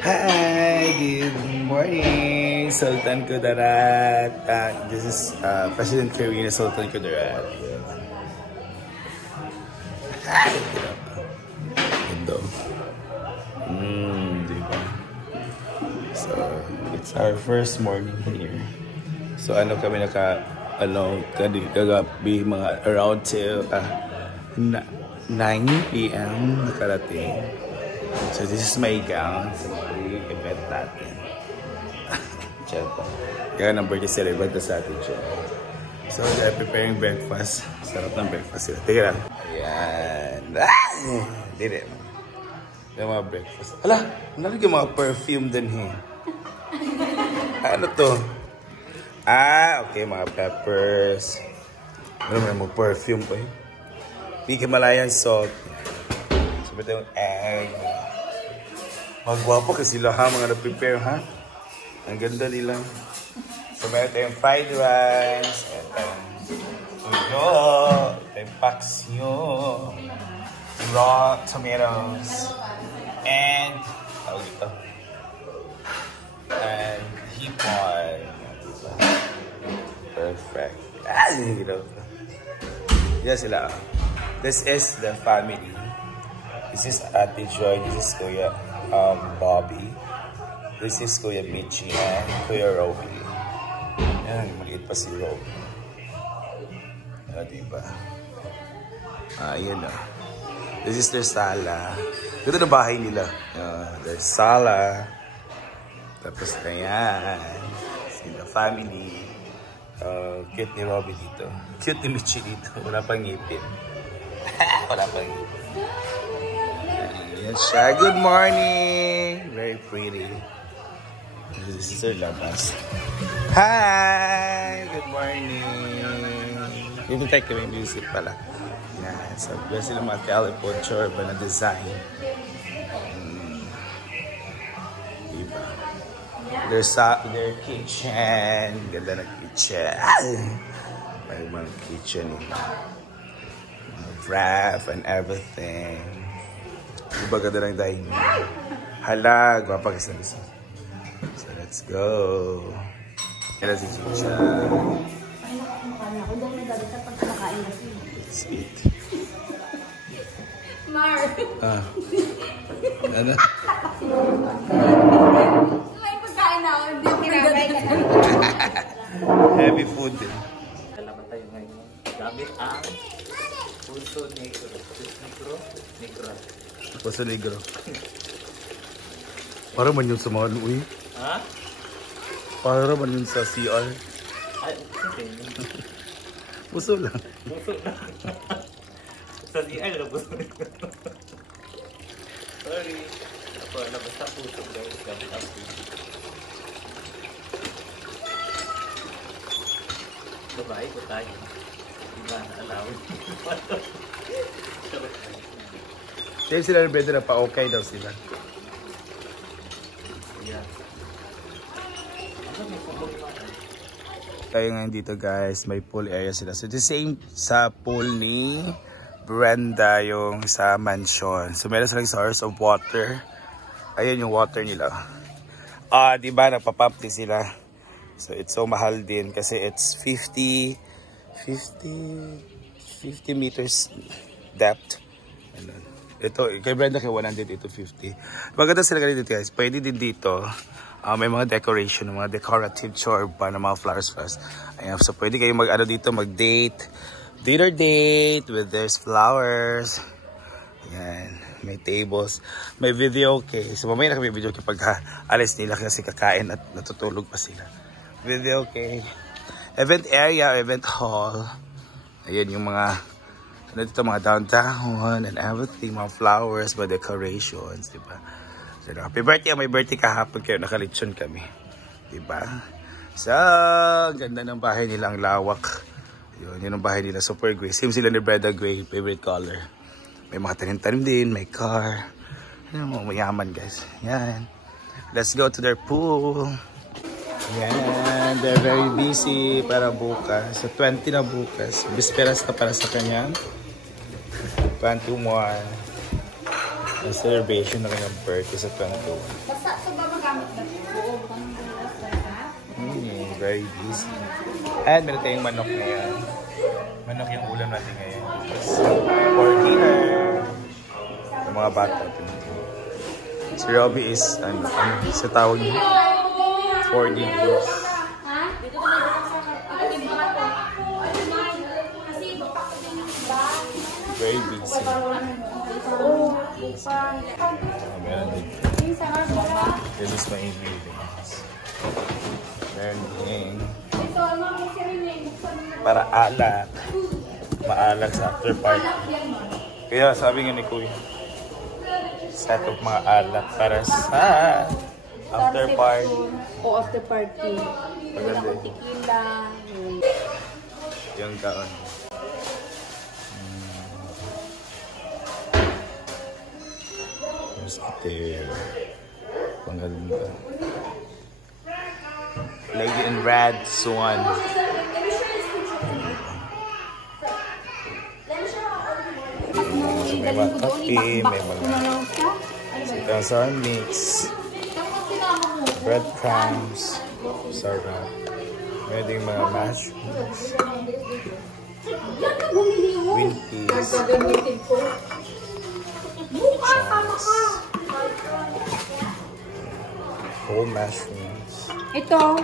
Hi, good morning, Sultan Kudarat. This is President Karina Sultan Kudarat. Hi, ganda. Diba? So, it's our first morning here. So, ano kami kagabi mga around till 9 p.m. nakarating. So this is my gown sa event natin. Cheta. Kaya ng birthday celebrate na sa atin siya. So they're preparing breakfast. Sarap ng breakfast sila. Tika lang. Ayan. Dito. Yung mga breakfast. Ala! Nalagyan yung mga perfume din here. Ano to? Okay. Mga peppers. Ano mo mga perfume ko eh. Himalayan salt. Sabi ito yung egg. Magwapo kasi sila ha, mga na-prepare ha. Ang ganda nila. So meron tayong fried rice, tuyo, tayong paksyo, raw tomatoes, and hipon. Perfect. Yan sila. This is the family. This is Ate Joy, this is Kuya Bobby. This is Kuya Michi and Kuya Roby. Yan, maliit pa si Roby. Diba? Yan na. This is their sala. Ito na bahay nila. Their sala. Tapos na yan. Sila family. Cute ni Roby dito. Cute ni Michi dito. Wala pang ngipin. Wala pang ngipin. Yes, siya. Good morning. Very pretty. This is her labas. Hi. Good morning. Dito tayo kami music pala. Yan. So, sila mga teleport ba na design. Diba? Their kitchen. Ganda na kitchen. May mga kitchen nila. Wrap and everything. Diba ganda ng dining? Hala, gwapa kasi nisa. So let's go. Kaya si Chicha. Let's eat. Mar. Ano? May pagkain na ako. Heavy food din. Kailangan tayo ngayon. Gamit ang Puso Negro. Negro. Puso Negro. Para man yun sa mga luwi. Ha? Para man yun sa CR. Ay, okay. Puso lang. Puso lang. Sa CR na puso. Sorry. Ako, basta puso guys. Gamit ang puso. Babae ko tayo. Diba na alawin? Kaya sila na better na pa-okay daw sila. Yeah. Tayo ngayon dito guys, may pool area sila. So the same sa pool ni Brenda yung sa mansion. So meron silang source of water. Ayun yung water nila. Diba nagpa-pump din sila. So it's so mahal din kasi it's 50 meters depth. Ito, kay Brenda kay 100, ito 50. Maganda sila ganito guys. Pwede din dito. May mga decoration, mga decorative chorba na mga flowers first. Ayan, so pwede kayo dito, mag-date. Dinner date with there's flowers. Ayan, may tables. May video okay. So mamaya na kami video okay pag alis nila kasi kakain at natutulog pa sila. Video okay. Event area, event hall. Ayan yung mga dito mga downtown and everything, mga flowers, mga decorations, diba? So, happy birthday, may birthday kahapon kayo, nakalitsyon kami, diba? So, ganda ng bahay nila, ang lawak. Yun ang bahay nila, super gray. Same sila ni Brenda Gray, favorite color. May mga tanim-tanim din, may car. Yan, mga mayaman guys. Yan. Let's go to their pool. Yan, they're very busy para bukas. So, 20 na bukas. Bisperas ka para sa kanya. 21. Celebration na kanyang birthday sa 21. Very busy. And meron tayong manok ngayon. Manok yung ulam natin ngayon. For dinner. Yung mga bata. Si Robbie is, ano sa tawag niya? 4 days. Very busy. Meron din. This is my ingredients. Meron din. Para alak. Maalak sa after party. Kaya sabi nga ni Kuya, set of mga alak para sa after party. O after party. Wala Maganda. ko tequila. Yung kaon. Musketeer. Panggalunda. Lady in Red Swan. So, may mga kape, may mga sitasan mix, breadcrumbs, sarap. May ding mga mushrooms, green peas, chunks, whole mushrooms. Ito.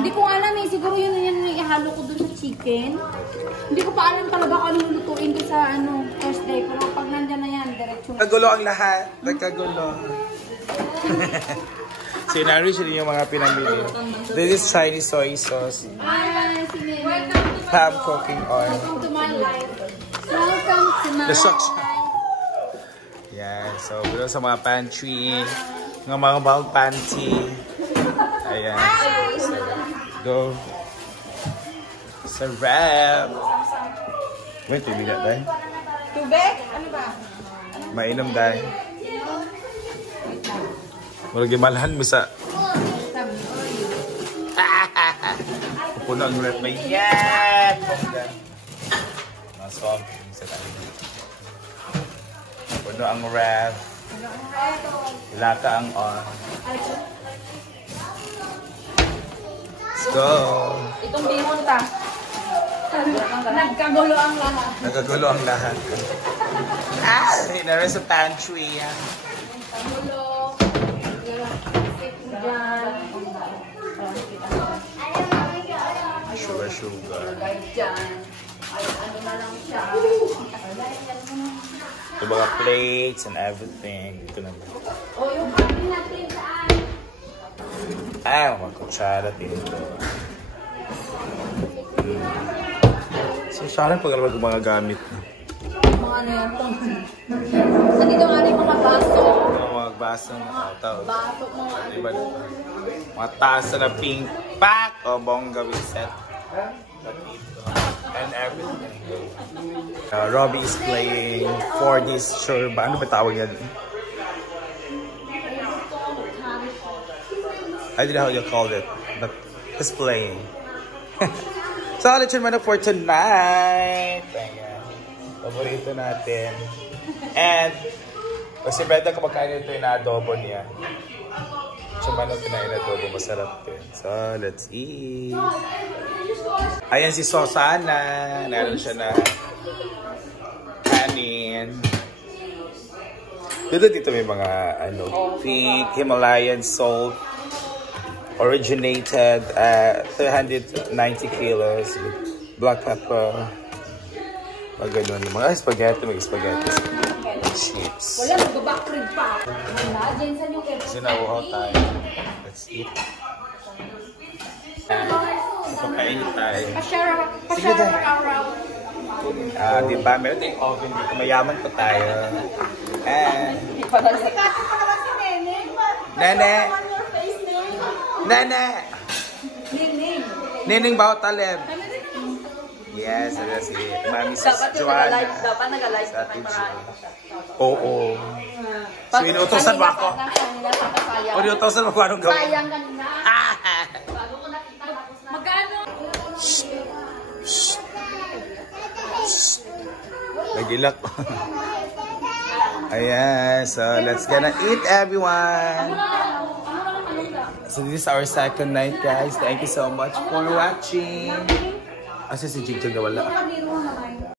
Hindi ko alam eh. Siguro yun yung ihalo ko dun sa chicken. Hindi ko pa alam talaga kung anong lutuin ko sa Thursday. Pero pag nandyan na yan, diretso. Nagkagulo ang lahat. Nagkagulo. So, in-nourish din yung mga pinamili. This is Chinese soy sauce. Ay, sige. Ham cooking oil. Welcome to my life. Welcome to my The shock. life. Yan. So, below sa mga pantry. Ng mga bawang panty. Ayan. So, go. Sarap. Wait, tubig na tayo. Tubig? Ano ba? Mainom tayo. Walang gimalahan mo sa... Pupuno ang rep. May yan! Mga soft drinks sa tayo. Puno ang rep. Laka ang on. Let's go! Itong bihon ta. Nagkagulo ang lahat. Nagkagulo ang lahat. Narin sa pantry. Nagkagulo. Sugar. Dyan. Ay, ano na lang siya. Yung mga plates and everything. Dito naman. O, yung kami natin saan? Mga kutsara dito. So, saan pag alam mga gamit na? Mga ano yan. Nandito nga rin mga baso. Mga baso na tao. Baso, mga ano. Diba? Mga tasa na pink pack o bongga with set. And everything. Robbie is playing for this shurba. Ano ba tawag yan? I don't know how you call it, but he's playing. So, lechon manok for tonight. Ayan. Paborito natin. And, kasi Brenda kapag kain ito yung na-adobo niya. Lechon manok na adobo, masarap din. So, let's eat. Ayan si Sosana. Naroon siya na kanin. Dito may mga pink Himalayan salt. Originated at 390 kilos with black pepper. Magano'n. Mga spaghetti, may spaghetti. Chips. Wala, mag-backrid pa. Wala, Jensen yung kaya. Sinawuhaw tayo. Let's eat. Pagkain tayo. Pa-share diba? Meron tayong oven dito. Mayaman pa tayo. And... Nene! Nene! Nining Bao Taleb. Yes, ano si Mami Sis Joanna. Dapat nag-alive Sa Ate Jo. Oo. So, inutosan mo ako. O, inutosan mo ako anong gawin. Sayang kanina. Bago ko nakita. Magkano? Nagilak. Ayan, so let's gonna eat everyone. So this is our second night, guys. Thank you so much for watching. Asa si Jigjag na wala?